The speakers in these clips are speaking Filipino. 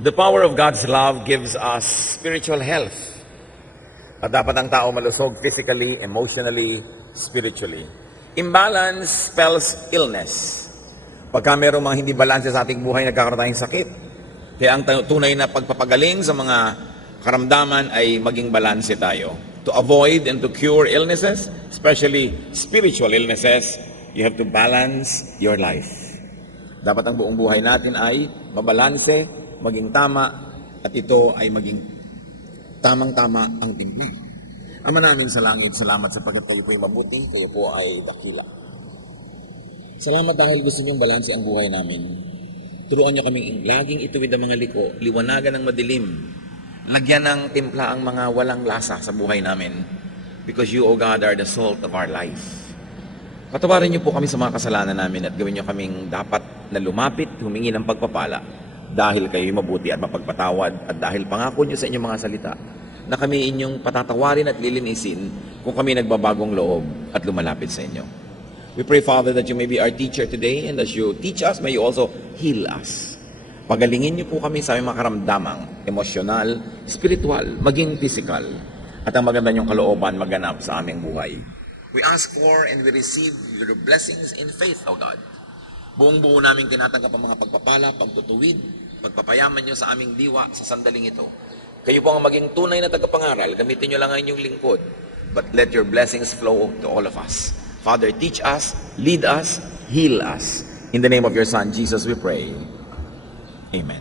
The power of God's love gives us spiritual health. At dapat ang tao malusog physically, emotionally, spiritually. Imbalance spells illness. Pagka mayroong mga hindi balanse sa ating buhay, nagkakaroon tayong sakit. Kaya ang tunay na pagpapagaling sa mga karamdaman ay maging balanse tayo. To avoid and to cure illnesses, especially spiritual illnesses, you have to balance your life. Dapat ang buong buhay natin ay mabalanse, maging tama, at ito ay maging tamang-tama ang timpla. Ama namin sa langit, salamat sapagkat kayo po ay mabuti, kayo po ay dakila. Salamat dahil gusto niyong balanse ang buhay namin. Turuan niyo kaming laging ituwid ang mga liko, liwanagan ng madilim, lagyan ng timpla ang mga walang lasa sa buhay namin. Because you, O God, are the salt of our life. Patawarin niyo po kami sa mga kasalanan namin at gawin niyo kaming dapat na lumapit, humingi ng pagpapala dahil kayo'y mabuti at mapagpatawad at dahil pangako niyo sa inyong mga salita na kami inyong patatawarin at lilinisin kung kami nagbabagong loob at lumalapit sa inyo. We pray, Father, that you may be our teacher today and as you teach us, may you also heal us. Pagalingin niyo po kami sa aming mga karamdamang emosyonal, spiritual, maging physical at ang maganda niyong kalooban maganap sa aming buhay. We ask for and we receive your blessings in faith, O God. Buong-buo namin tinatanggap ang mga pagpapala, pagtutuwid, pagpapayaman niyo sa aming diwa sa sandaling ito. Kayo po ang maging tunay na tagapangaral. Gamitin niyo lang ang inyong lingkod. But let your blessings flow to all of us. Father, teach us, lead us, heal us. In the name of your Son, Jesus, we pray. Amen.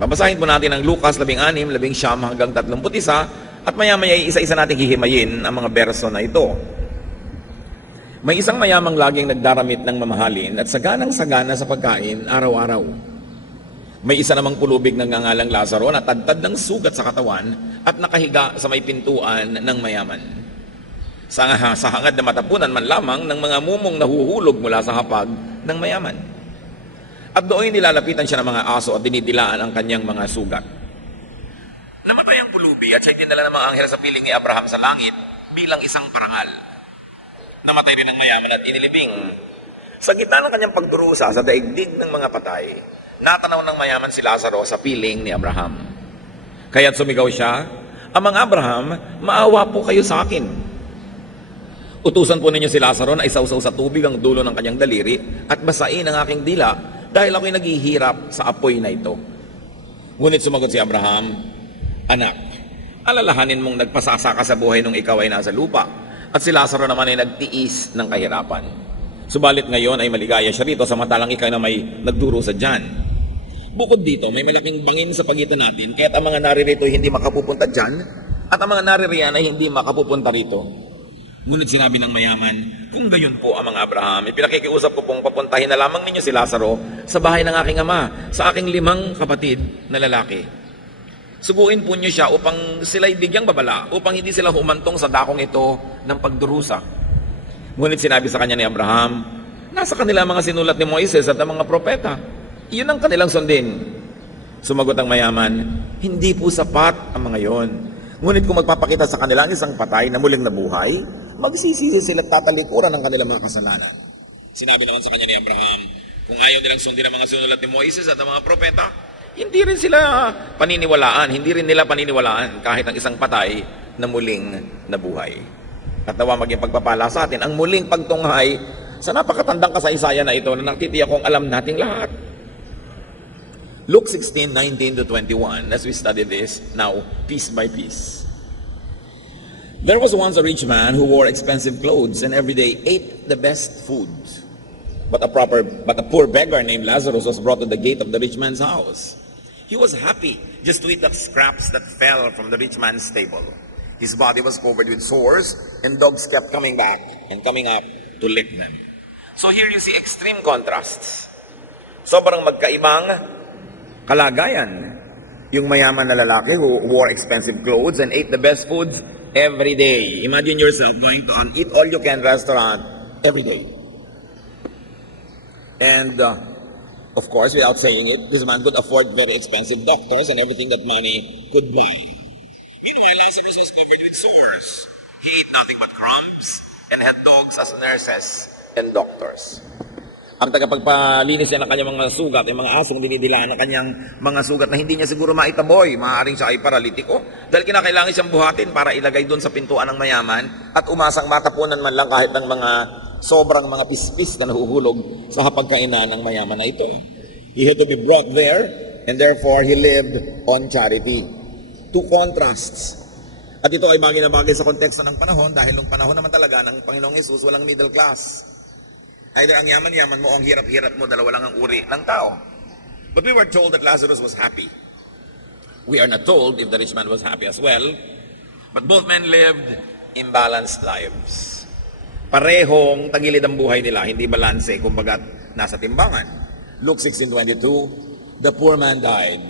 Babasahin po natin ang Lucas 16, 19 hanggang 31 at maya-maya isa-isa natin hihimayin ang mga berso na ito. May isang mayamang laging nagdaramit ng mamahalin at saganang-sagana sa pagkain araw-araw. May isa namang pulubig ng ngangalang Lazaro na tadtad ng sugat sa katawan at nakahiga sa may pintuan ng mayaman. Sa hangad na matapunan man lamang ng mga mumong nahuhulog mula sa hapag ng mayaman. At doon nilalapitan siya ng mga aso at dinidilaan ang kanyang mga sugat. Namatay ang pulubi at siya dinala ng mga anghel sa piling ni Abraham sa langit bilang isang parangal. Namatay rin ang mayaman at inilibing. Sa gitna ng kanyang pagdurusa sa daigdig ng mga patay, natanaw ng mayaman si Lazaro sa piling ni Abraham. Kaya't sumigaw siya, Amang Abraham, maawa po kayo sa akin. Utusan po ninyo si Lazaro na isawsaw sa tubig ang dulo ng kanyang daliri at basain ang aking dila dahil ako'y naghihirap sa apoy na ito. Ngunit sumagot si Abraham, Anak, alalahanin mong nagpasasa ka sa buhay nung ikaw ay nasa lupa at si Lazaro naman ay nagtiis ng kahirapan. Subalit ngayon ay maligaya siya rito samantalang ikaw na may nagduro sa tiyan. Bukod dito, may malaking bangin sa pagitan natin kaya't ang mga naririto ay hindi makapupunta dyan at ang mga naririyan ay hindi makapupunta rito. Ngunit sinabi ng mayaman, kung gayon po ang mga Abraham, ipinakikiusap ko pong papuntahin na lamang ninyo si Lazaro sa bahay ng aking ama, sa aking 5 kapatid na lalaki. Suguin po niyo siya upang sila'y bigyang babala, upang hindi sila humantong sa dakong ito ng pagdurusa. Ngunit sinabi sa kanya ni Abraham, nasa kanila mga sinulat ni Moises at ang mga propeta. Iyon ang kanilang sundin. Sumagot ang mayaman, hindi po sapat ang mga yon. Ngunit kung magpapakita sa kanila ang isang patay na muling nabuhay, magsisisi sila at tatalikuran ng kanilang mga kasalanan. Sinabi naman sa kanya ni Abraham, kung ayaw nilang sundin ang mga sinulat ni Moises at ang mga propeta, hindi rin nila paniniwalaan kahit ang isang patay na muling nabuhay. At nawa maging pagpapala sa atin ang muling pagtunghay sa napakatandang kasaysayan na ito na nakititiyak kong alam nating lahat. Luke 16, 19 to 21, as we study this now, piece by piece. There was once a rich man who wore expensive clothes and every day ate the best food. But a poor beggar named Lazarus was brought to the gate of the rich man's house. He was happy just to eat the scraps that fell from the rich man's table. His body was covered with sores, and dogs kept coming back and coming up to lick them. So here you see extreme contrasts. Sobrang magkaibang kalagayan. Yung mayaman na lalaki who wore expensive clothes and ate the best foods every day. Imagine yourself going to an eat-all-you-can restaurant every day. And, of course, without saying it, this man could afford very expensive doctors and everything that money could buy. Meanwhile, Lazarus was covered with sores. He ate nothing but crumbs and had dogs as nurses and doctors. Ang tagapagpalinis niya ng kanyang mga sugat, yung mga asong dinidilaan ng kanyang mga sugat na hindi niya siguro maitaboy. Maaaring siya ay paralitiko. Dahil kinakailangan siyang buhatin para ilagay doon sa pintuan ng mayaman at umasang matapunan man lang kahit ng mga sobrang mga pispis na nahuhulog sa hapagkainan ng mayaman na ito. He had to be brought there and therefore he lived on charity. Two contrasts. At ito ay bagay na bagay sa konteksto ng panahon dahil nung panahon naman talaga ng Panginoong Hesus walang middle class. Either ang yaman-yaman mo o ang hirap-hirap mo, dalawa lang ang uri ng tao. But we were told that Lazarus was happy. We are not told if the rich man was happy as well. But both men lived imbalanced lives. Parehong tagilid ang buhay nila, hindi balanse, kumbaga nasa timbangan. Luke 16:22, the poor man died,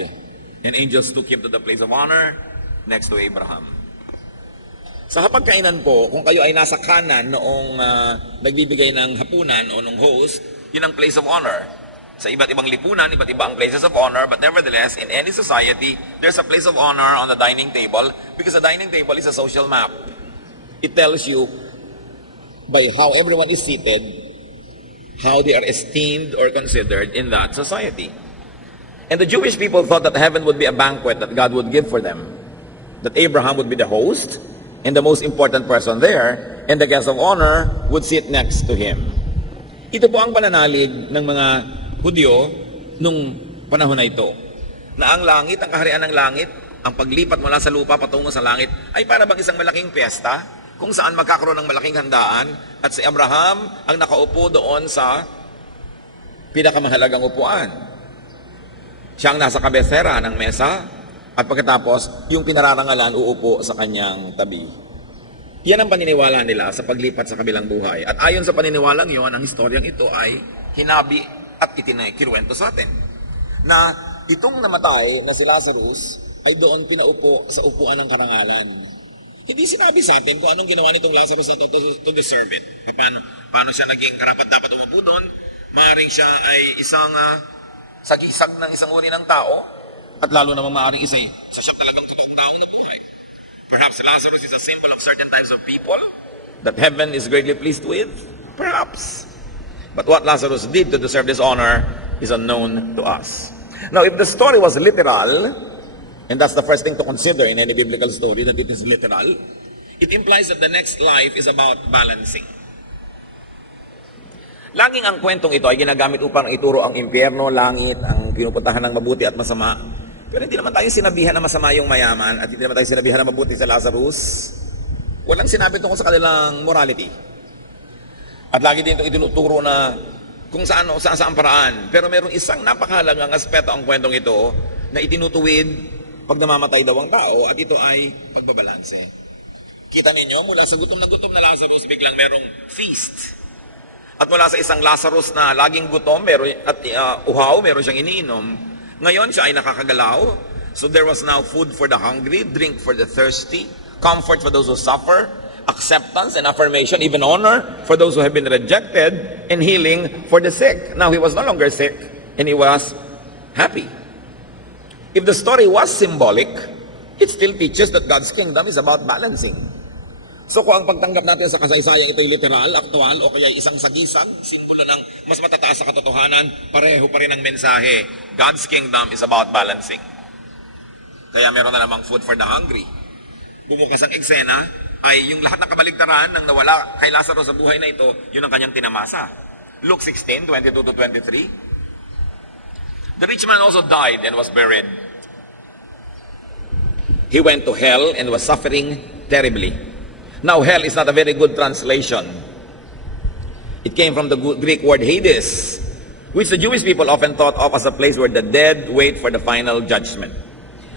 and angels took him to the place of honor next to Abraham. Sa hapagkainan po, kung kayo ay nasa kanan noong nagbibigay ng hapunan o nung host, yun ang place of honor. Sa iba't ibang lipunan, iba't ibang places of honor, but nevertheless, in any society, there's a place of honor on the dining table because the dining table is a social map. It tells you by how everyone is seated, how they are esteemed or considered in that society. And the Jewish people thought that heaven would be a banquet that God would give for them. That Abraham would be the host, and the most important person there, and the guest of honor would sit next to him. Ito po ang pananalig ng mga Hudyo nung panahon na ito. Na ang langit, ang kaharian ng langit, ang paglipat mula sa lupa patungo sa langit, ay para bang isang malaking piyesta kung saan magkakaroon ng malaking handaan at si Abraham ang nakaupo doon sa pinakamahalagang upuan. Siya ang nasa kabesera ng mesa, at pagkatapos, yung pinararangalan uupo sa kanyang tabi. Yan ang paniniwala nila sa paglipat sa kabilang buhay. At ayon sa paniniwalang yon, ang historyang ito ay hinabi at kiruwento sa atin. Na itong namatay na si Lazarus ay doon pinaupo sa upuan ng karangalan. Hindi sinabi sa atin kung anong ginawa nitong Lazarus na to deserve it. Paano siya naging karapat-dapat umupo doon. Maaaring siya ay isang sagisag ng isang uri ng tao. At lalo namang maaaring isa sa siya talagang totoong taong nabuhay. Perhaps Lazarus is a symbol of certain types of people that heaven is greatly pleased with. Perhaps. But what Lazarus did to deserve this honor is unknown to us. Now, if the story was literal, and that's the first thing to consider in any biblical story, that it is literal, it implies that the next life is about balancing. Laging ang kwentong ito ay ginagamit upang ituro ang impyerno, langit, ang pinupuntahan ng mabuti at masama. Pero hindi naman tayo sinabihan na masama yung mayaman at hindi naman tayo sinabihan na mabuti sa Lazarus. Walang sinabi tungkol sa kanilang morality. At lagi din itong itinuturo na kung saan paraan. Pero mayroong isang napakahalagang aspeto ang kwentong ito na itinutuwid pag namamatay daw ang tao at ito ay pagbabalanse. Kita ninyo, mula sa gutom na Lazarus, biglang merong feast. At mula sa isang Lazarus na laging gutom at uhaw, meron siyang iniinom. Ngayon siya ay nakakagalaw. So there was now food for the hungry, drink for the thirsty, comfort for those who suffer, acceptance and affirmation, even honor for those who have been rejected, and healing for the sick. Now he was no longer sick, and he was happy. If the story was symbolic, it still teaches that God's kingdom is about balancing. So kung ang pagtanggap natin sa kasaysayang ito'y literal, aktual, o kaya isang sagisag, simbolo ng mas matataas sa katotohanan, pareho pa rin ang mensahe. God's kingdom is about balancing. Kaya meron na namang food for the hungry. Bumukas ang eksena, ay yung lahat ng kabaligtaran ng nawala kay Lazarus sa buhay na ito, yun ang kanyang tinamasa. Luke 16:22-23. The rich man also died and was buried. He went to hell and was suffering terribly. Now, hell is not a very good translation. It came from the Greek word Hades, which the Jewish people often thought of as a place where the dead wait for the final judgment.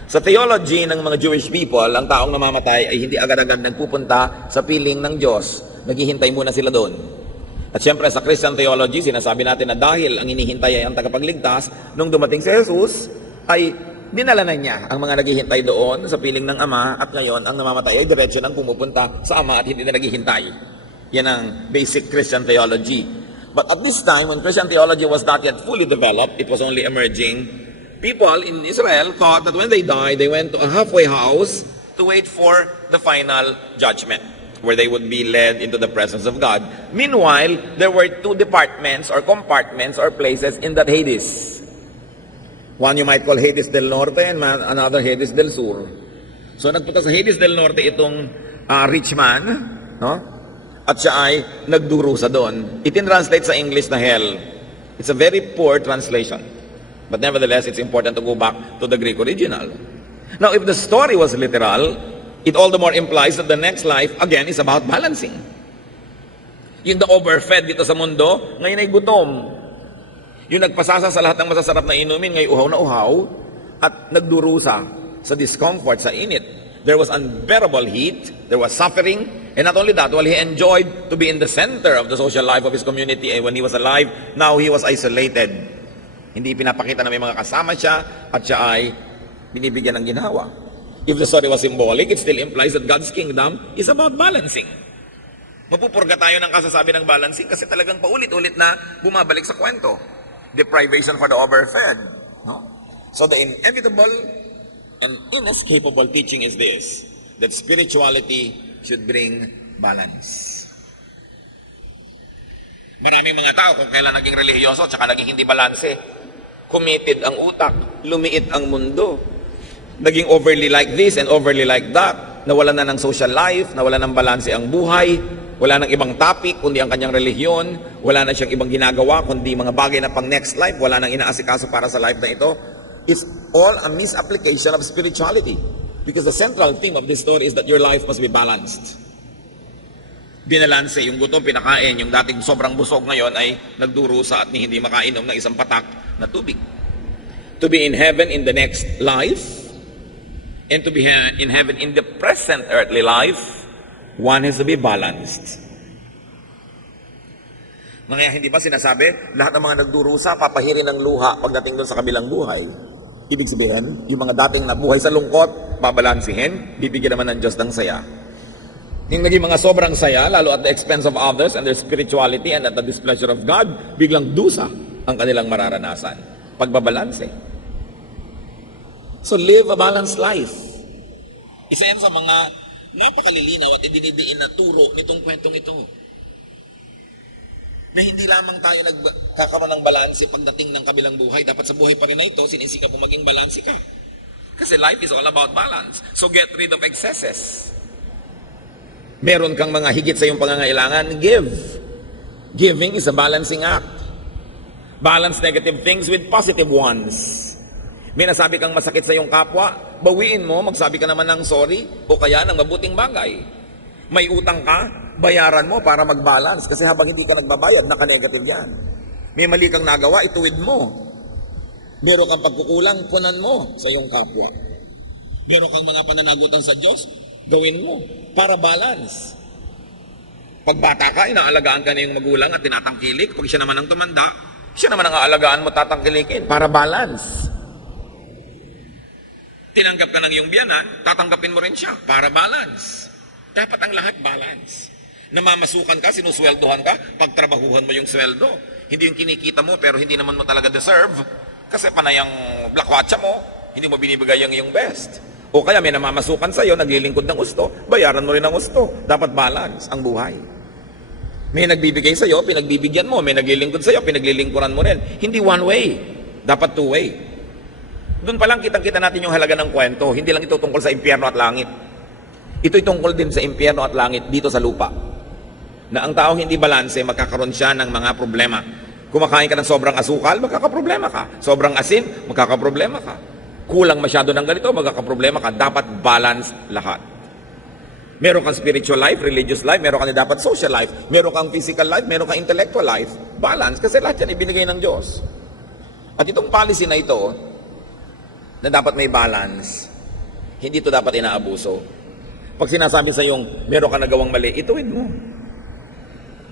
Sa theology ng mga Jewish people, ang taong namamatay ay hindi agad-agad nagpupunta sa piling ng Diyos. Naghihintay muna sila doon. At syempre sa Christian theology, sinasabi natin na dahil ang hinihintay ay ang tagapagligtas, nung dumating si Jesus, ay dinala na niya ang mga naghihintay doon sa piling ng Ama, at ngayon ang namamatay ay diretso nang pumupunta sa Ama at hindi na naghihintay. Yan ang basic Christian theology. But at this time, when Christian theology was not yet fully developed, it was only emerging, people in Israel thought that when they died, they went to a halfway house to wait for the final judgment. where they would be led into the presence of God. Meanwhile, there were two departments or compartments or places in that Hades. One you might call Hades del Norte and another Hades del Sur. So nagpunta sa Hades del Norte itong rich man, no? At siya ay nagdurusa doon. Itinranslate sa English na hell. It's a very poor translation. But nevertheless, it's important to go back to the Greek original. Now, if the story was literal, it all the more implies that the next life, again, is about balancing. Yung the overfed dito sa mundo, ngayon ay gutom. Yung nagpasasa sa lahat ng masasarap na inumin, ngayon uhaw na uhaw, at nagdurusa sa discomfort, sa init. There was unbearable heat, there was suffering, and not only that, while he enjoyed to be in the center of the social life of his community, and when he was alive, now he was isolated. Hindi pinapakita na may mga kasama siya, at siya ay binibigyan ng ginhawa. If the story was symbolic, it still implies that God's kingdom is about balancing. Mapupurga tayo ng kasasabi ng balancing kasi talagang paulit-ulit na bumabalik sa kwento. Deprivation for the overfed. No? So the inevitable and inescapable teaching is this, that spirituality should bring balance. Maraming mga tao kung kailan naging relihiyoso at saka naging hindi balanse, committed ang utak, lumiit ang mundo, naging overly like this and overly like that, nawalan na ng social life, nawalan ng balanse ang buhay, wala ng ibang topic kundi ang kanyang relihiyon, wala na siyang ibang ginagawa kundi mga bagay na pang next life, wala nang inaasikaso para sa life na ito. It's all a misapplication of spirituality. Because the central theme of this story is that your life must be balanced. Binalanse, yung gutom pinakain, yung dating sobrang busog ngayon ay nagdurusa at hindi makainom ng isang patak na tubig. To be in heaven in the next life, and to be in heaven in the present earthly life, one has to be balanced. Kaya hindi ba sinasabi, lahat ng mga nagdurusa, papahirin ng luha pagdating doon sa kabilang buhay? Ibig sabihin, yung mga dating nabuhay sa lungkot, babalansihin, bibigyan naman ng Diyos ng saya. Yung naging mga sobrang saya, lalo at the expense of others and their spirituality and at the displeasure of God, biglang dusa ang kanilang mararanasan. Pagbabalanse. So live a balanced life. Isa yan sa mga napakalilinaw at idinidiin na turo nitong kwentong ito. Na hindi lamang tayo nagkakaroon ng balanse pagdating ng kabilang buhay. Dapat sa buhay pa rin na ito, sinisika kung maging balanse ka. Kasi life is all about balance. So get rid of excesses. Meron kang mga higit sa iyong pangangailangan, give. Giving is a balancing act. Balance negative things with positive ones. May nasabi kang masakit sa iyong kapwa, bawiin mo, magsabi ka naman ng sorry, o kaya ng mabuting bagay. May utang ka, bayaran mo para mag-balance. Kasi habang hindi ka nagbabayad, naka-negative yan. May mali kang nagawa, ituwid mo. Meron kang pagkukulang, punan mo sa iyong kapwa. Meron kang mga pananagutan sa Diyos, gawin mo para balance. Pag bata ka, inaalagaan ka na yung magulang at tinatangkilik. Pag siya naman ang tumanda, siya naman ang aalagaan mo, tatangkilikin para balance. Tinanggap ka ng iyong biyanan, tatanggapin mo rin siya para balance. Dapat ang lahat balance. Namamasukan ka, sinusweldohan ka, pagtrabahuhan mo yung sweldo. Hindi yung kinikita mo pero hindi naman mo talaga deserve. Kasi panay ang blakwatsa mo, hindi mo binibigay ang iyong best. O kaya may namamasukan sa'yo, naglilingkod ng gusto, bayaran mo rin ang gusto. Dapat balance ang buhay. May nagbibigay sa'yo, pinagbibigyan mo. May naglilingkod sa'yo, pinaglilingkuran mo rin. Hindi one way. Dapat two way. Doon pa lang kitang-kita natin yung halaga ng kwento. Hindi lang ito tungkol sa impyerno at langit. Ito'y tungkol din sa impyerno at langit dito sa lupa. Na ang tao hindi balanse, magkakaroon siya ng mga problema. Kumakain ka ng sobrang asukal, magkakaproblema ka. Sobrang asin, magkakaproblema ka. Kulang masyado ng ganito, magkakaproblema ka. Dapat balance lahat. Meron kang spiritual life, religious life, meron kang dapat social life, meron kang physical life, meron kang intellectual life. Balance, kasi lahat yan ibinigay ng Diyos. At itong policy na ito, na dapat may balance, hindi ito dapat inaabuso. Pag sinasabi sa iyong, meron ka nagawang mali, ituwid mo.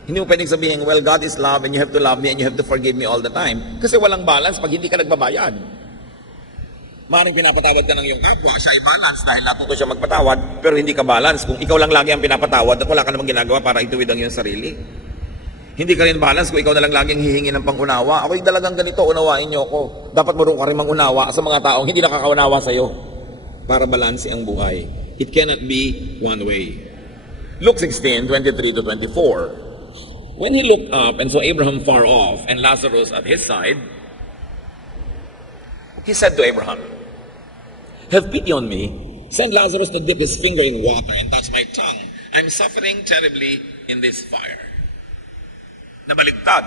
Hindi mo pwedeng sabihin, well, God is love and you have to love me and you have to forgive me all the time. Kasi walang balance pag hindi ka nagbabayad. Maaaring pinapatawad ka ng iyong kapwa, siya ay balance dahil natuto siya magpatawad, pero hindi ka balance kung ikaw lang lagi ang pinapatawad at wala ka namang ginagawa para ituwid ang iyong sarili. Hindi ka rin balance kung ikaw na lang laging hihingi ng pangunawa. Ako'y dalagang ganito, unawain niyo ako. Dapat marunong ka rin mangunawa sa mga taong hindi nakakaunawa sa iyo para balanse ang buhay. It cannot be one way. Luke 16:23 to 24. When he looked up and saw Abraham far off and Lazarus at his side, he said to Abraham, "Have pity on me. Send Lazarus to dip his finger in water and touch my tongue. I'm suffering terribly in this fire." Nabaligtad.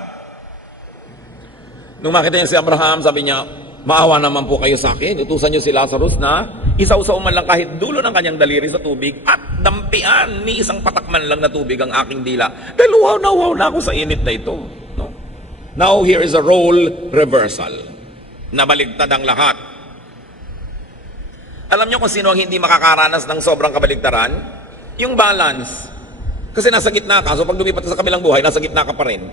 Nung makita niya si Abraham, sabi niya, "Maawa naman po kayo sa akin. Utusan niyo si Lazarus na isaw-saw man lang kahit dulo ng kanyang daliri sa tubig at dampian ni isang patakman lang na tubig ang aking dila. Dahil uhaw na ako sa init na ito." No? Now here is a role reversal. Nabaligtad ang lahat. Alam niyo kung sino ang hindi makakaranas ng sobrang kabaligtaran? Yung balance. Kasi nasa gitna ka, so pag lumipat ka sa kabilang buhay, nasa gitna ka pa rin.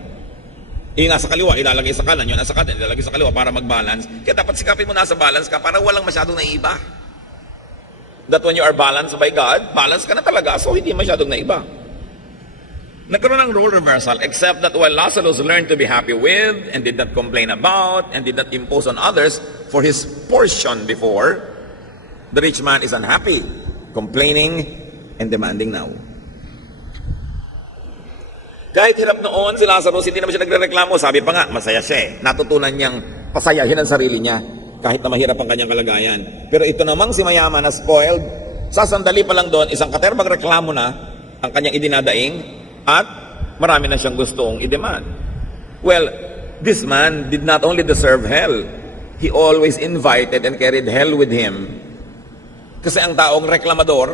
Yung nasa kaliwa, ilalagay sa kanan. Yung nasa kanan, ilalagay sa kaliwa para mag-balance. Kaya dapat sikapin mo nasa balance ka para walang masyadong naiba. That when you are balanced by God, balance ka na talaga, so hindi masyadong naiba. Nagkaroon ng role reversal, except that while Lazarus learned to be happy with and did not complain about and did not impose on others for his portion before, the rich man is unhappy, complaining, and demanding now. Kahit hirap noon si Lazarus, hindi naman siya nagrereklamo. Sabi pa nga, masaya siya eh. Natutunan niyang pasayahin ang sarili niya kahit na mahirap ang kanyang kalagayan. Pero ito namang si mayaman na spoiled, sa sandali pa lang doon, isang katerbang reklamo na ang kanyang idinadaing at marami na siyang gustong i-demand. Well, this man did not only deserve hell, he always invited and carried hell with him. Kasi ang taong reklamador,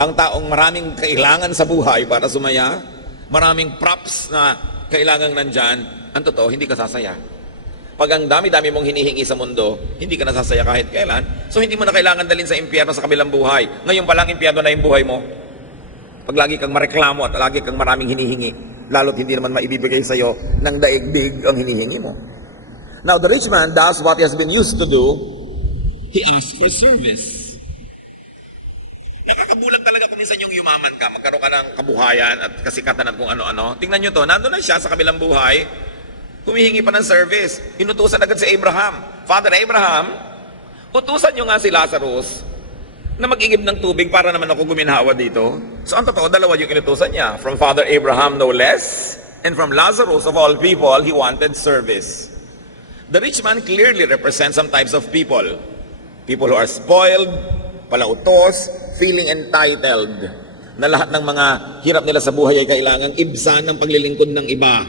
ang taong maraming kailangan sa buhay para sumaya, maraming props na kailangang nandyan, ang totoo, hindi ka sasaya. Pag ang dami-dami mong hinihingi sa mundo, hindi ka nasasaya kahit kailan, so hindi mo na kailangan dalhin sa impyerno sa kabilang buhay. Ngayon pa lang impyerno na yung buhay mo. Pag lagi kang mareklamo at lagi kang maraming hinihingi, lalo't hindi naman maibibigay sa'yo ng daigdig ang hinihingi mo. Now, the rich man does what he has been used to do. He asks for service. Nakakabulag talaga kung minsan yung yumaman ka, magkaroon ka ng kabuhayan at kasikatan at kung ano-ano. Tingnan nyo to, nandun na siya sa kabilang buhay, humihingi pa ng service. Inutusan agad si Abraham. Father Abraham, utusan nyo nga si Lazarus na mag-igib ng tubig para naman ako guminhawa dito. So ang totoo, dalawa yung inutusan niya. From Father Abraham no less, and from Lazarus of all people, he wanted service. The rich man clearly represents some types of people. People who are spoiled, palautos, feeling entitled, na lahat ng mga hirap nila sa buhay ay kailangang ibsan ng paglilingkod ng iba.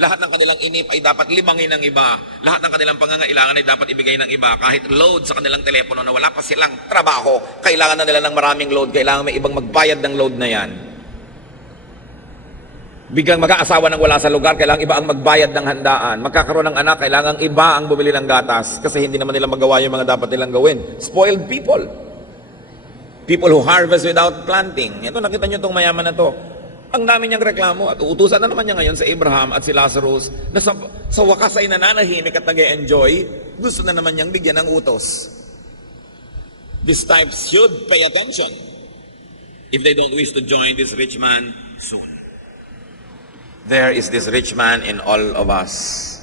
Lahat ng kanilang inip ay dapat libangin ng iba. Lahat ng kanilang pangangailangan ay dapat ibigay ng iba. Kahit load sa kanilang telepono na wala pa silang trabaho, kailangan na nila ng maraming load, kailangan may ibang magbayad ng load na yan. Biglang mag-aasawa ng wala sa lugar, kailangan iba ang magbayad ng handaan. Magkakaroon ng anak, kailangan iba ang bumili ng gatas kasi hindi naman nila magawa yung mga dapat nilang gawin. Spoiled people. People who harvest without planting. Ito, nakita nyo itong mayaman na to. Ang dami niyang reklamo at uutusan na naman niya ngayon sa Abraham at si Lazarus na sa wakas ay nananahimik at nag-e-enjoy, gusto na naman niyang bigyan ng utos. These types should pay attention if they don't wish to join this rich man soon. There is this rich man in all of us.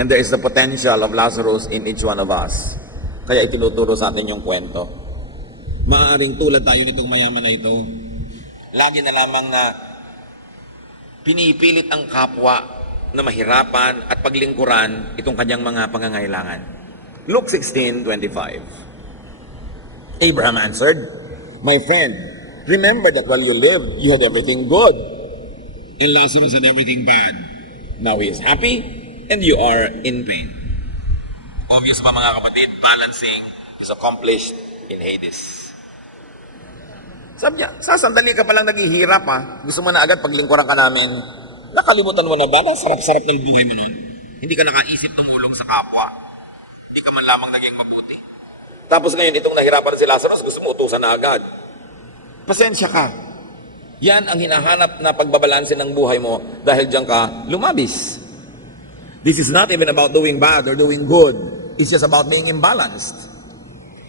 And there is the potential of Lazarus in each one of us. Kaya itinuturo sa atin yung kwento. Maaaring tulad tayo nitong mayaman na ito. Lagi na lamang na pinipilit ang kapwa na mahirapan at paglingkuran itong kanyang mga pangangailangan. Luke 16:25. Abraham answered, "My friend, remember that while you lived, you had everything good. And Lazarus had everything bad. Now he is happy and you are in pain." Obvious ba mga kapatid? Balancing is accomplished in Hades. Sabi niya, sa sandali ka palang naghihirap ha. Gusto mo na agad paglingkuran ka namin. Nakalimutan mo na ba? Sarap-sarap ng buhay mo nun. Hindi ka nakaisip tumulong sa kapwa. Hindi ka man lamang naging mabuti. Tapos ngayon, itong nahirapan si Lazarus, gusto mo utusan na agad. Pasensya ka. Yan ang hinahanap na pagbabalanse ng buhay mo dahil diyan ka lumabis. This is not even about doing bad or doing good. It's just about being imbalanced.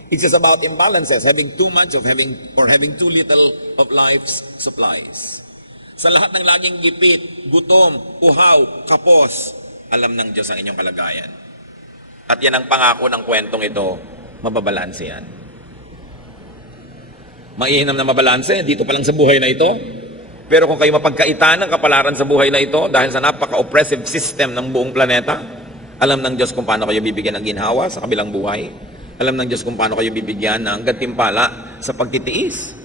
It's just about imbalances, having too much of having too little of life's supplies. Sa lahat ng laging gipit, gutom, uhaw, kapos, alam ng Diyos ang inyong kalagayan. At yan ang pangako ng kwentong ito, mababalanse yan. Mainam na mabalanse dito pa lang sa buhay na ito. Pero kung kayo mapagkaitan ng kapalaran sa buhay na ito dahil sa napaka-oppressive system ng buong planeta, alam ng Diyos kung paano kayo bibigyan ng ginhawa sa kabilang buhay. Alam ng Diyos kung paano kayo bibigyan ng gantimpala sa pagtitiis.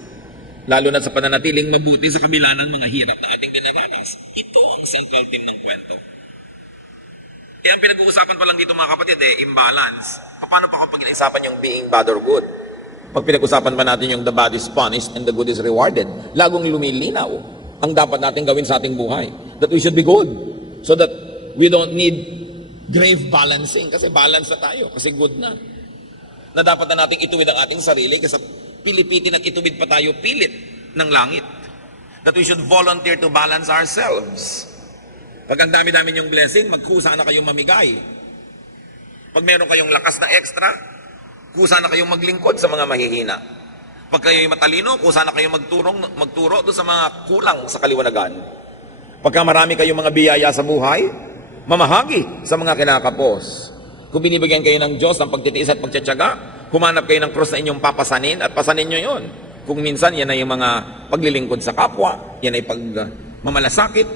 Lalo na sa pananatiling mabuti sa kabila ng mga hirap na ating dinaranas. Ito ang central theme ng kwento. Kaya ang pinag-uusapan pa lang dito mga kapatid, imbalance. Paano pa kapag inaisapan yung being bad or good? Pag pinag-usapan pa natin yung the bad is punished and the good is rewarded, lagong lumilinaw ang dapat natin gawin sa ating buhay. That we should be good. So that we don't need grave balancing. Kasi balance na tayo. Kasi good na. Na dapat na nating ituwid ang ating sarili kasi pilipitin at ituwid pa tayo pilit ng langit. That we should volunteer to balance ourselves. Pag ang dami-dami yung blessing, magkusa na kayong mamigay. Pag meron kayong lakas na extra, kusa na kayong maglingkod sa mga mahihina. Pag kayo'y matalino, kusa na kayong magturo doon sa mga kulang sa kaliwanagan. Pagka marami kayong mga biyaya sa buhay, mamahagi sa mga kinakapos. Kung binibigyan kayo ng Diyos ng pagtitiis at pagtsatsaga, humanap kayo ng krus na inyong papasanin at pasanin nyo yon. Kung minsan, yan ay yung mga paglilingkod sa kapwa, yan ay pagmamalasakit,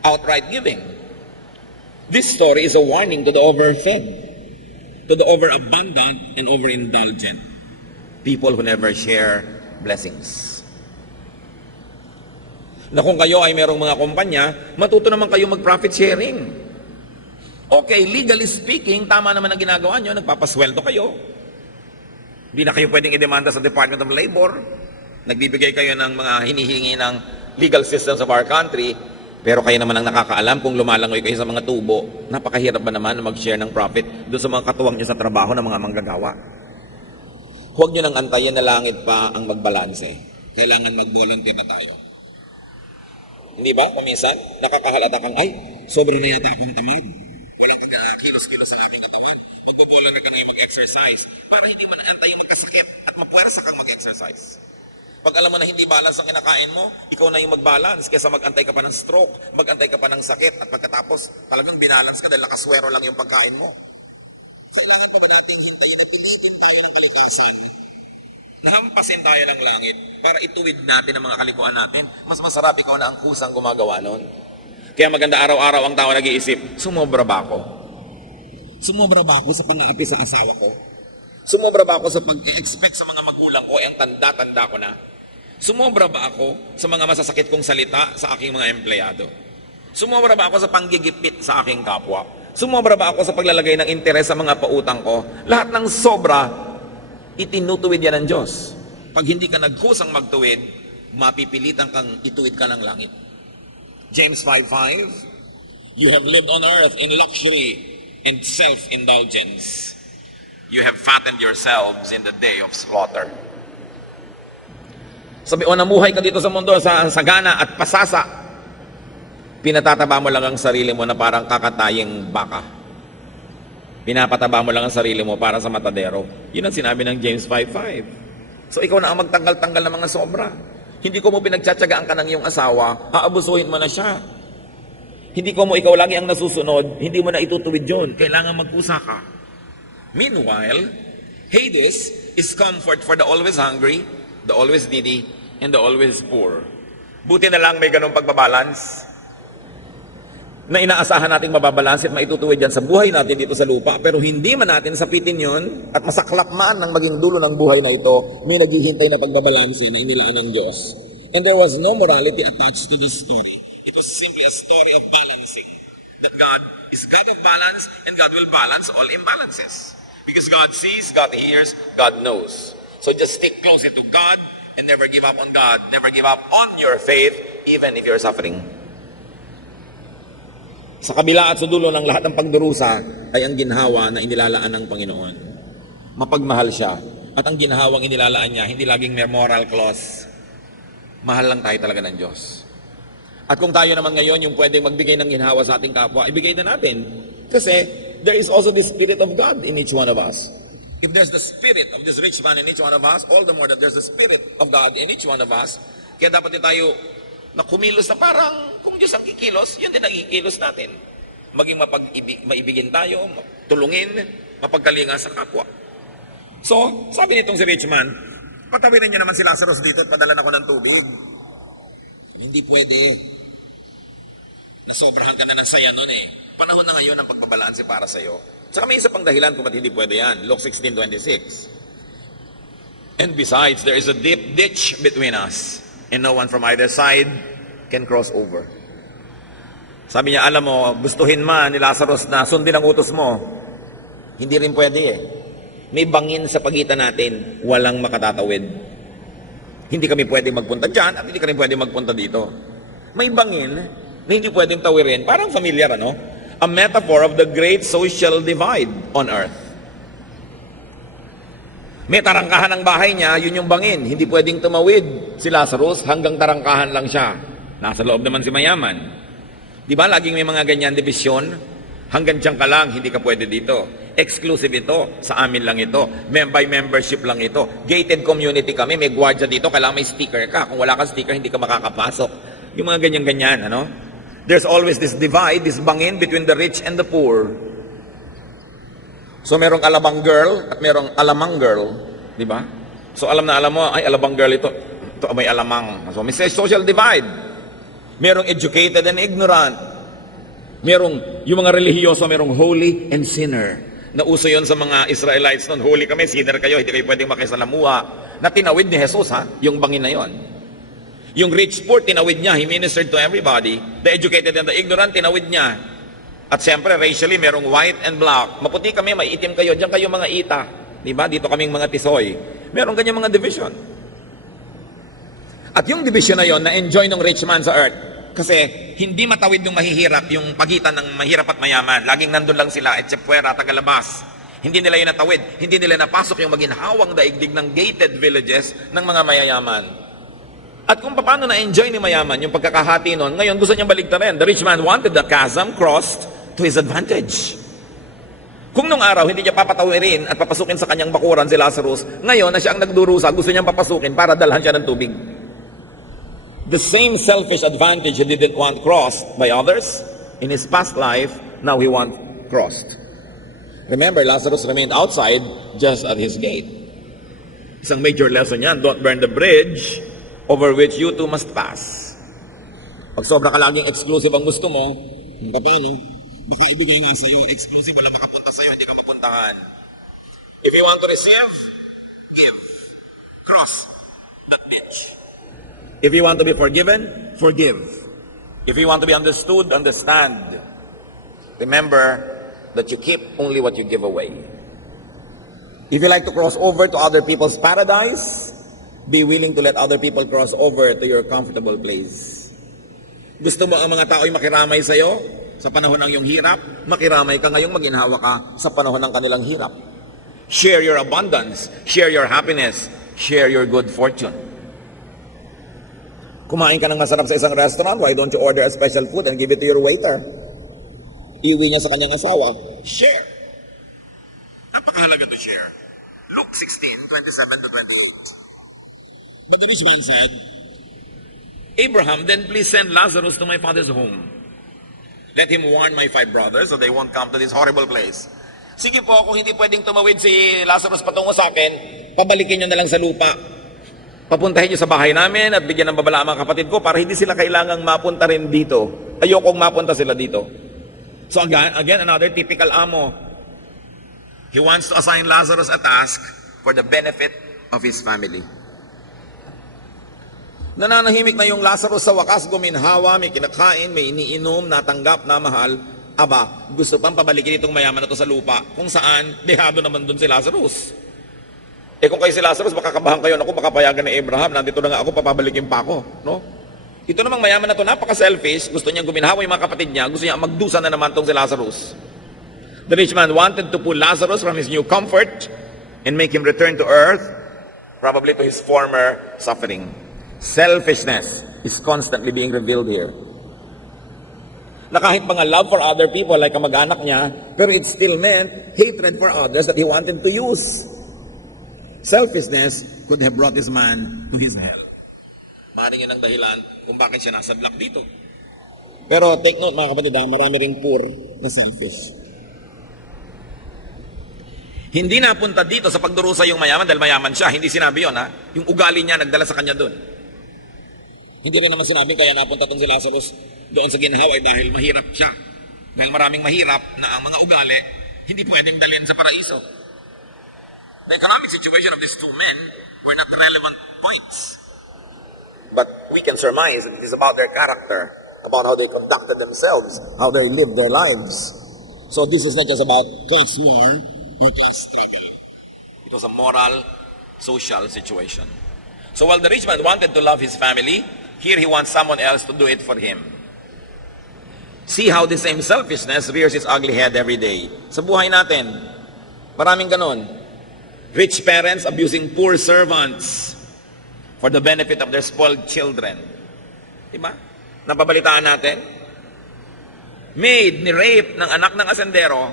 outright giving. This story is a warning to the overfed, to the overabundant and overindulgent people who never share blessings. Na kung kayo ay merong mga kumpanya, matuto naman kayo mag-profit sharing. Okay, legally speaking, tama naman ang ginagawa nyo, nagpapasweldo kayo. Hindi na kayo pwedeng idemanda sa Department of Labor. Nagbibigay kayo ng mga hinihingi ng legal systems of our country. Pero kayo naman ang nakakaalam kung lumalangoy kayo sa mga tubo. Napakahirap ba naman na mag-share ng profit doon sa mga katuwang nyo sa trabaho ng mga manggagawa. Huwag nyo nang antayin na langit pa ang magbalanse. Kailangan mag-volunteer na tayo. Hindi ba? Paminsan, nakakahalata kang, ay, sobra na yata akong tamad. Walang kilos-kilos sa aming katawan. Magbo-volunteer ka ngayon mag-exercise para hindi mo na antayin magkasakit at mapuwersa kang mag-exercise. Pag alam mo na hindi balance ang kinakain mo, ikaw na yung mag-balance kaysa mag-antay ka pa ng stroke, mag-antay ka pa ng sakit, at pagkatapos talagang binalance ka dahil nakaswero lang yung pagkain mo. Kailangan pa ba nating hintayin na pilitin tayo ng kalikasan? Nahampasin tayo ng langit para ituwid natin ang mga kalikuan natin. Mas masarap ikaw na ang kusang gumagawa nun. Kaya maganda araw-araw ang tao nag-iisip, sumobra ba ako? Sumobra ba ako sa pang-aapi sa asawa ko? Sumobra ba ako sa pag-expect sa mga magulang ko, ang tanda-tanda ko na? Sumobra ba ako sa mga masasakit kong salita sa aking mga empleyado? Sumobra ba ako sa panggigipit sa aking kapwa? Sumobra ba ako sa paglalagay ng interes sa mga pautang ko? Lahat ng sobra, itinutuwid yan ng Diyos. Pag hindi ka nagkusang magtuwid, mapipilitan kang ituwid ka ng langit. James 5:5, you have lived on earth in luxury and self-indulgence. You have fattened yourselves in the day of slaughter. Sabi, o namuhay ka dito sa mundo sa sagana at pasasa. Pinatataba mo lang ang sarili mo na parang kakatayeng baka. Pinapataba mo lang ang sarili mo para sa matadero. Yun ang sinabi ng James 5:5. So ikaw na ang magtanggal-tanggal ng mga sobra. Hindi ko mo pinagtsatsagaan ka ng iyong asawa, aabusuhin mo na siya. Hindi ko mo ikaw lagi ang nasusunod, hindi mo na itutuwid yun. Kailangan magkusa ka. Meanwhile, Hades is comfort for the always hungry, the always needy, and the always poor. Buti na lang may ganong pagbabalance na inaasahan nating mababalanse at maitutuwid yan sa buhay natin dito sa lupa. Pero hindi man natin sapitin yon at masaklap man ng maging dulo ng buhay na ito, may naghihintay na pagbabalanse na inilaan ng Diyos. And there was no morality attached to the story. It was simply a story of balancing. That God is God of balance and God will balance all imbalances. Because God sees, God hears, God knows. So just stick closer to God and never give up on God. Never give up on your faith even if you're suffering. Sa kabila at sa dulo ng lahat ng pagdurusa ay ang ginhawa na inilalaan ng Panginoon. Mapagmahal siya. At ang ginhawang inilalaan niya, hindi laging may moral clause. Mahal lang tayo talaga ng Diyos. At kung tayo naman ngayon yung pwedeng magbigay ng ginhawa sa ating kapwa, ibigay na natin. Kasi there is also the Spirit of God in each one of us. If there's the Spirit of this rich man in each one of us, all the more that there's the Spirit of God in each one of us. Kaya dapat din tayo na kumilos na parang kung Diyos ang kikilos, yun din ang kikilos natin. Maging maibigin tayo, tulungin, mapagkalinga sa kapwa. So, sabi nitong si rich man, Patawirin niyo naman si Lazarus dito at padalan ako ng tubig. Hindi pwede. Nasobrahan ka na ng saya nun eh. Panahon na ngayon ang pagbabalanse para sa'yo. Saka may isa pang dahilan kung ba't hindi pwede yan. Luke 16:26. And besides, there is a deep ditch between us, and no one from either side can cross over. Sabi niya, alam mo, gustuhin man ni Lazarus na sundin ang utos mo. Hindi rin pwede eh. May bangin sa pagitan natin, walang makatatawid. Hindi kami pwedeng magpunta dyan at hindi ka rin pwedeng magpunta dito. May bangin na hindi pwedeng tawirin. Parang familiar, ano? A metaphor of the great social divide on earth. May tarangkahan ng bahay niya, yun yung bangin. Hindi pwedeng tumawid si Lazarus, hanggang tarangkahan lang siya. Nasa loob naman si mayaman. Di ba laging may mga ganyan division? Hanggang dyan ka lang, hindi ka pwede dito. Exclusive ito, sa amin lang ito. By membership lang ito. Gated community kami, may gwardiya dito, kailangan may sticker ka. Kung wala kang sticker, hindi ka makakapasok. Yung mga ganyan-ganyan, ano? There's always this divide, this bangin between the rich and the poor. So merong alabang girl at merong alamang girl, di ba? So alam na alam mo, ay alabang girl ito may alamang. So may social divide. Merong educated and ignorant. Merong, yung mga relihiyoso, merong holy and sinner. Nauso yon sa mga Israelites noon. Holy kami, sinner kayo, hindi kayo pwedeng makisalamuha. Na tinawid ni Jesus, ha? Yung bangin na yon. Yung rich poor, tinawid niya. He ministered to everybody. The educated and the ignorant, tinawid niya. At siyempre, racially, merong white and black. Maputi kami, may itim kayo. Diyan kayo mga ita. Diba? Dito kaming mga tisoy. Merong ganyan mga division. At yung division na yon, na-enjoy ng rich man sa earth. Kasi hindi matawid yung mahihirap, yung pagitan ng mahirap at mayaman. Laging nandun lang sila, etsepuera, tagalabas. Hindi nila yun natawid. Hindi nila napasok yung maginhawang daigdig ng gated villages ng mga mayayaman. At kung paano na-enjoy ni mayaman yung pagkakahati nun, ngayon gusto niyang baligtarin. The rich man wanted the chasm crossed to his advantage. Kung nung araw hindi niya papatawirin at papasukin sa kanyang bakuran si Lazarus, ngayon na siya ang nagdurusa, gusto niyang papasukin para dalhan siya ng tubig. The same selfish advantage he didn't want crossed by others in his past life, now he wants crossed. Remember, Lazarus remained outside just at his gate. Isang major lesson yan, don't burn the bridge over which you too must pass. Pag sobra ka laging exclusive ang gusto mo, paano? Baka ibigay nga sa'yo, exclusive, wala makapunta sa'yo, hindi ka mapuntahan. If you want to receive, give. Cross that bitch. If you want to be forgiven, forgive. If you want to be understood, understand. Remember that you keep only what you give away. If you like to cross over to other people's paradise, be willing to let other people cross over to your comfortable place. Gusto mo ang mga tao'y makiramay sa'yo sa panahon ng iyong hirap? Makiramay ka ngayong maginhawa ka sa panahon ng kanilang hirap. Share your abundance, share your happiness, share your good fortune. Kumain ka ng masarap sa isang restaurant, why don't you order a special food and give it to your waiter? Iwi niya sa kanyang asawa. Share. Napakahalaga to share. Luke 16:27-28. But the rich man said, Abraham, then please send Lazarus to my father's home. Let him warn my 5 brothers so they won't come to this horrible place. Sige po, kung hindi pwedeng tumawid si Lazarus patungo sa akin, pabalikin nyo na lang sa lupa. Papuntahin nyo sa bahay namin at bigyan ng babala ang mga kapatid ko para hindi sila kailangang mapunta rin dito. Ayokong mapunta sila dito. So again, another typical amo. He wants to assign Lazarus a task for the benefit of his family. Nananahimik na yung Lazarus sa wakas, guminhawa, may kinakain, may iniinom, natanggap, na mahal. Aba, gusto pang pabalikin itong mayaman na to sa lupa, kung saan, dehado naman dun si Lazarus. Kung kayo si Lazarus, makakabahan kayo, naku, makapayagan ni Abraham, nandito na nga ako, papabalikin pa ako. No? Ito namang mayaman na to, napaka-selfish, gusto niyang guminhawa yung mga kapatid niya, gusto niya magdusa na naman tong si Lazarus. The rich man wanted to pull Lazarus from his new comfort and make him return to earth, probably to his former suffering. Selfishness is constantly being revealed here. Na kahit mga love for other people, like kamag-anak niya, pero it still meant hatred for others that he wanted to use. Selfishness could have brought this man to his hell. Maring yun ang dahilan kung bakit siya nasadlak dito. Pero take note mga kapatid, marami ring poor na selfish. Hindi napunta dito sa pagdurusa yung mayaman dahil mayaman siya. Hindi sinabi yon, ha? Yung ugali niya nagdala sa kanya doon. Hindi rin naman sinabi kaya napunta tong si Lazarus doon sa ginhawa dahil mahirap siya. Dahil maraming mahirap na ang mga ugali hindi pwedeng dalhin sa paraiso. The economic situation of these two men were not relevant points. But we can surmise that it is about their character, about how they conducted themselves, how they lived their lives. So this is not just about class war or class struggle. It was a moral, social situation. So while the rich man wanted to love his family, here he wants someone else to do it for him. See how the same selfishness rears its ugly head every day. Sa buhay natin, maraming ganon. Rich parents abusing poor servants for the benefit of their spoiled children. Diba? Napabalitaan natin? Maid ni rape ng anak ng asendero.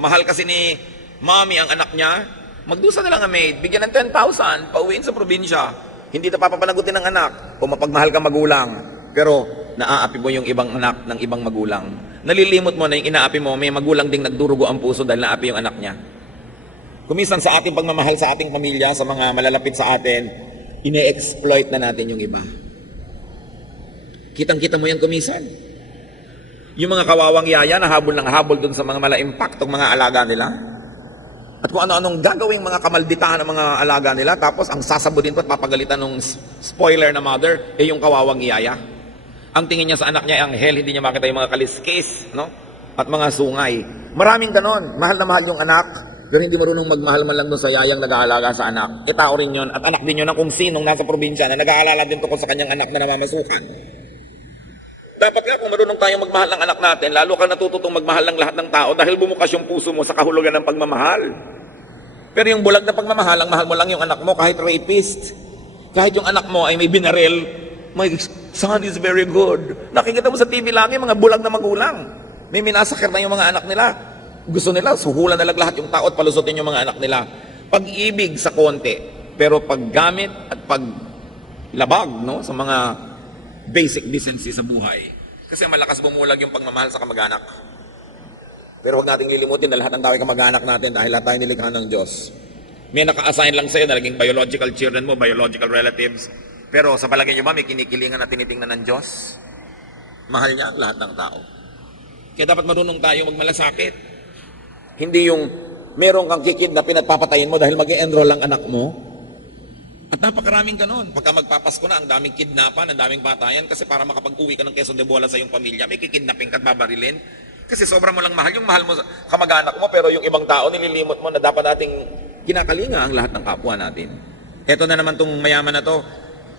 Mahal kasi ni mommy ang anak niya. Magdusa na lang ang maid, bigyan ng 10,000, pauwiin sa probinsya. Hindi ito papapanagutin ng anak. O mapagmahal ka magulang. Pero naaapi mo yung ibang anak ng ibang magulang. Nalilimot mo na yung inaapi mo, may magulang ding nagdurugo ang puso dahil naapi yung anak niya. Kumisan sa ating pagmamahal sa ating pamilya, sa mga malalapit sa atin, ine-exploit na natin yung iba. Kitang-kita mo yan kumisan. Yung mga kawawang yaya na habol ng habol dun sa mga mala-impaktong mga alaga nila. At kung ano-anong gagawing mga kamalditahan ng mga alaga nila, tapos ang sasabutin ko at papagalitan ng spoiler na mother, yung kawawang yaya. Ang tingin niya sa anak niya ay anghel, hindi niya makita yung mga kaliskis, no? At mga sungay. Maraming ganon. Mahal na mahal yung anak, pero hindi marunong magmahal man lang doon sa yayang nag-aalaga sa anak. Tao rin yun, at anak din yun ng kung sinong nasa probinsya na nag-aalala din tungkol sa kanyang anak na namamasukan. Dapat nga kung marunong tayong magmahal ng anak natin, lalo ka natututong magmahal ng lahat ng tao dahil bumukas yung puso mo sa kahulugan ng pagmamahal. Pero yung bulag na pagmamahal, ang mahal mo lang yung anak mo kahit rapist. Kahit yung anak mo ay may binaril, my son is very good. Nakikita mo sa TV lagi mga bulag na magulang. May minasakir na yung mga anak nila. Gusto nila, suhulan na lang lahat yung tao at palusutin yung mga anak nila. Pag-ibig sa konti, pero paggamit at paglabag, no, sa mga basic decency sa buhay. Kasi malakas bumulag yung pagmamahal sa kamag-anak. Pero huwag nating lilimutin na lahat ng tao ay kamag-anak natin dahil lahat tayo nilikha ng Diyos. May naka-assign lang sa'yo na naging biological children mo, biological relatives. Pero sa palagay nyo ba may kinikilingan na tinitingnan ng Diyos? Mahal niya ang lahat ng tao. Kaya dapat marunong tayo magmalasakit. Hindi yung meron kang kikidnapin at papatayin mo dahil mag-e-enroll ang anak mo. At napakaraming ganon. Pagka magpapasko na, ang daming kidnapan, ang daming patayan kasi para makapag-uwi ka ng Quezon de Bola sa iyong pamilya, may kikidnapin ka at babarilin. Kasi sobrang mo lang mahal. Yung mahal mo sa kamag-anak mo, pero yung ibang tao, nililimot mo na dapat nating kinakalinga ang lahat ng kapwa natin. Eto na naman tong mayaman na to.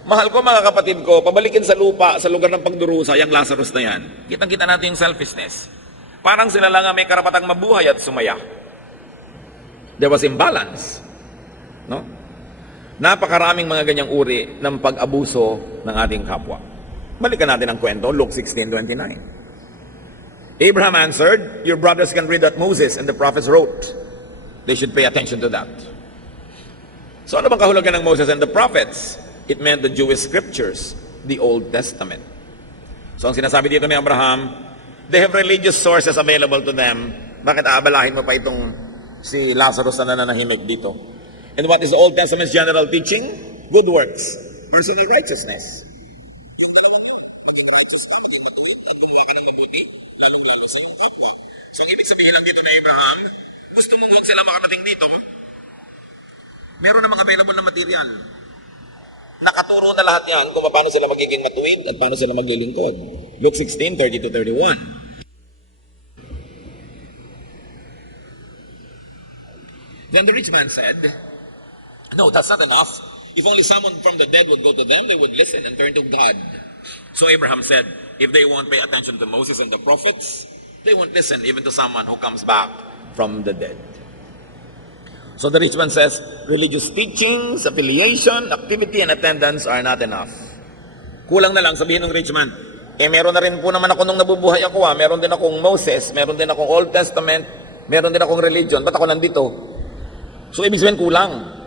Mahal ko mga kapatid ko, pabalikin sa lupa, sa lugar ng pagdurusa, yung Lazarus na yan. Kitang-kita natin yung selfishness. Parang sila lang ang may karapatang mabuhay at sumaya. There was imbalance. No? Napakaraming mga ganyang uri ng pag-abuso ng ating kapwa. Balikan natin ang kwento, Luke 16:29. Abraham answered, your brothers can read that Moses and the prophets wrote. They should pay attention to that. So ano bang kahulugan ng Moses and the prophets? It meant the Jewish scriptures, the Old Testament. So ang sinasabi dito ni Abraham, they have religious sources available to them. Bakit aabalahin mo pa itong si Lazarus na nananahimik dito? And what is the Old Testament's general teaching? Good works, personal righteousness. Yung dalawang yun, maging righteous ka, maging matuwid, at gumawa ka ng mabuti, lalong-lalo sa iyong kapwa. So ang ibig sabihin lang dito na Abraham, gusto mong huwag sila makarating dito, meron namang available na material. Nakaturo na lahat yan kung paano sila magiging matuwid at paano sila maglilingkod. Luke 16:30-31. Then the rich man said, no, that's not enough. If only someone from the dead would go to them, they would listen and turn to God. So Abraham said, if they won't pay attention to Moses and the prophets, they won't listen even to someone who comes back from the dead. So the rich man says, religious teachings, affiliation, activity, and attendance are not enough. Kulang na lang, sabihin ng rich man, meron na rin po naman ako nung nabubuhay ako. Meron din akong Moses, meron din akong Old Testament, meron din akong religion. Ba't ako nandito? So ibig sabihin kulang.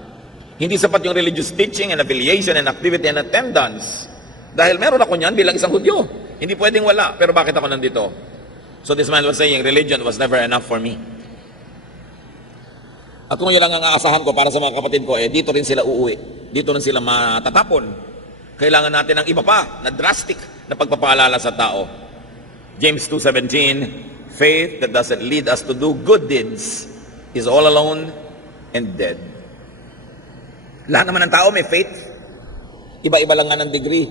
Hindi sapat yung religious teaching and affiliation and activity and attendance. Dahil meron ako niyan bilang isang Hudyo. Hindi pwedeng wala. Pero bakit ako nandito? So this man was saying, religion was never enough for me. At kung yun lang ang aasahan ko para sa mga kapatid ko, dito rin sila uuwi. Dito rin sila matatapon. Kailangan natin ng iba pa na drastic na pagpapaalala sa tao. James 2:17, faith that doesn't lead us to do good deeds is all alone and dead. Lahat naman ng tao may faith. Iba-iba lang nga ng degree.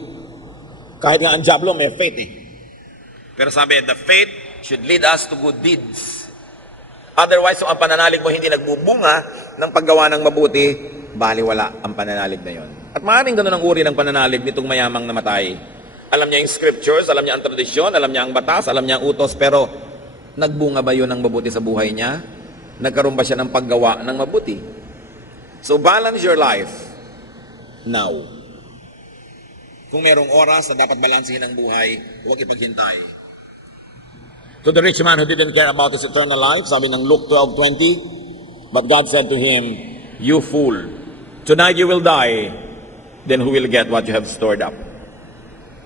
Kahit nga ang Diablo may faith Pero sabi, the faith should lead us to good deeds. Otherwise, kung ang pananalig mo hindi nagbubunga ng paggawa ng mabuti, baliwala ang pananalig na yon. At maaaring ganun ang uri ng pananalig nitong mayamang namatay. Alam niya yung scriptures, alam niya ang tradisyon, alam niya ang batas, alam niya ang utos, pero nagbunga ba yun ng mabuti sa buhay niya? Nagkaroon ba siya ng paggawa ng mabuti? So balance your life now. Kung merong oras na dapat balansehin ang buhay, huwag ipaghintay. To the rich man who didn't care about his eternal life, sabi ng Luke 12:20, but God said to him, you fool, tonight you will die, then who will get what you have stored up?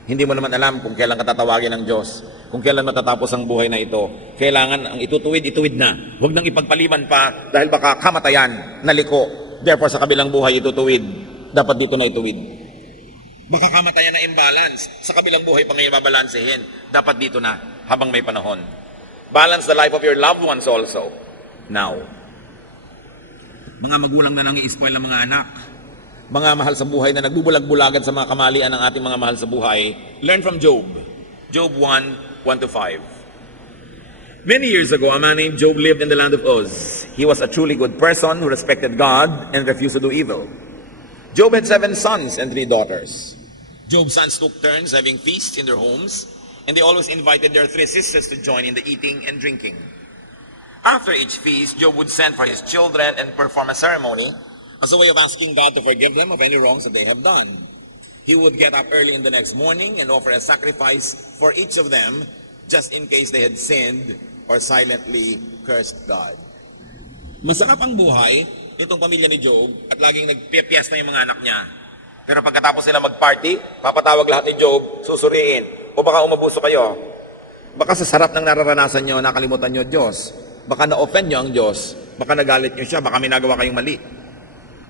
Hindi mo naman alam kung kailan katatawagin ng Diyos, kung kailan matatapos ang buhay na ito. Kailangan ang itutuwid na. Huwag nang ipagpaliban pa dahil baka kamatayan, naliko. Therefore, sa kabilang buhay itutuwid. Dapat dito na ituwid. Baka kamatayan na imbalance. Sa kabilang buhay pa ngayon babalansehin. Dapat dito na, habang may panahon. Balance the life of your loved ones also. Now. Mga magulang na nang i-spoil ng mga anak. Mga mahal sa buhay na nagbubulag-bulagan sa mga kamalian ng ating mga mahal sa buhay. Learn from Job. Job 1:1-5. Many years ago, a man named Job lived in the land of Uz. He was a truly good person who respected God and refused to do evil. Job had 7 sons and 3 daughters. Job's sons took turns having feasts in their homes, and they always invited their 3 sisters to join in the eating and drinking. After each feast, Job would send for his children and perform a ceremony as a way of asking God to forgive them of any wrongs that they have done. He would get up early in the next morning and offer a sacrifice for each of them, just in case they had sinned or silently cursed God. Masarap ang buhay itong pamilya ni Job at laging nagpiyesta yung mga anak niya. Pero pagkatapos nila mag-party, papatawag lahat ni Job, susuriin. O baka umabuso kayo. Baka sa sarap ng nararanasan nyo, nakalimutan nyo Diyos. Baka na-offend nyo ang Diyos. Baka nagalit nyo siya. Baka may nagawa kayong mali.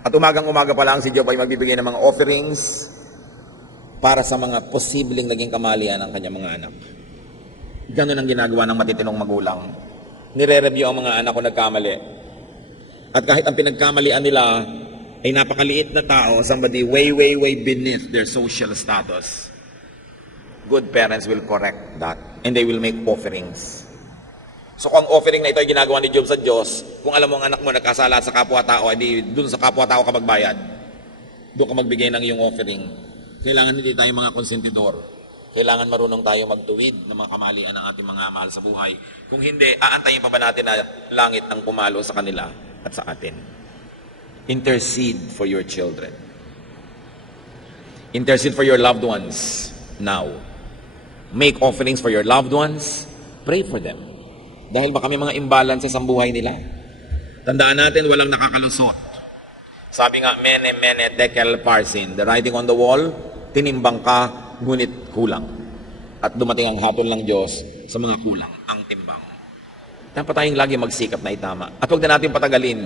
At umagang-umaga pa lang si Job ay magbibigay ng mga offerings para sa mga posibleng naging kamalian ng kanyang mga anak. Ganun ang ginagawa ng matitinong magulang. Nire-review ang mga anak ko nagkamali. At kahit ang pinagkamalian nila ay napakaliit na tao, somebody way beneath their social status, good parents will correct that and they will make offerings. So kung ang offering na ito ay ginagawa ni Job sa Diyos, kung alam mo ang anak mo nagkasala sa kapwa-tao, edi dun sa kapwa-tao ka magbayad. Doon ka magbigay ng iyong offering. Kailangan hindi tayo mga konsentidor. Kailangan marunong tayo magtuwid ng mga kamalian ng ating mga mahal sa buhay. Kung hindi, aantayin pa ba natin na langit ang pumalo sa kanila at sa atin? Intercede for your children. Intercede for your loved ones now. Make offerings for your loved ones. Pray for them. Dahil baka may mga imbalances ang buhay nila. Tandaan natin, walang nakakalusot. Sabi nga, mene tekel parsin. The writing on the wall, tinimbang ka, ngunit kulang. At dumating ang hatol ng Diyos sa mga kulang, ang timbang. Dapat tayong lagi magsikap na itama. At huwag na natin patagalin.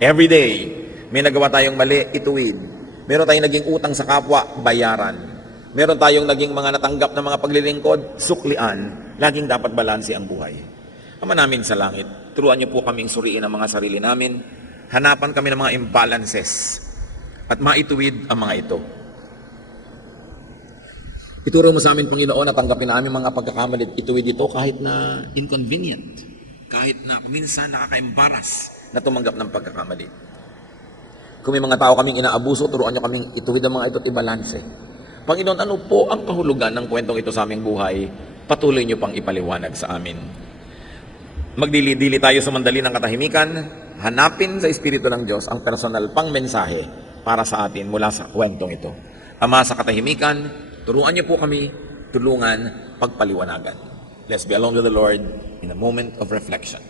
Every day, may nagawa tayong mali, ituwid. Meron tayong naging utang sa kapwa, bayaran. Meron tayong naging mga natanggap na mga paglilingkod, suklian. Laging dapat balanse ang buhay. Ama namin sa langit, turuan niyo po kaming suriin ang mga sarili namin. Hanapan kami ng mga imbalances at maituwid ang mga ito. Ituro mo sa amin, Panginoon, at tanggapin namin mga pagkakamalit. Ituwid ito kahit na inconvenient. Kahit na minsan nakaka-embaras na tumanggap ng pagkakamali. Kung may mga tao kaming inaabuso, turuan niyo kaming ituwid ang mga ito at ibalanse. Panginoon, ano po ang kahulugan ng kwentong ito sa aming buhay? Patuloy niyo pang ipaliwanag sa amin. Magdili-dili tayo sa mandali ng katahimikan. Hanapin sa Espiritu ng Diyos ang personal pang mensahe para sa atin mula sa kwentong ito. Ama, sa katahimikan, turuan niyo po kami, tulungan, pagpaliwanagan. Let's be alone with the Lord in a moment of reflection.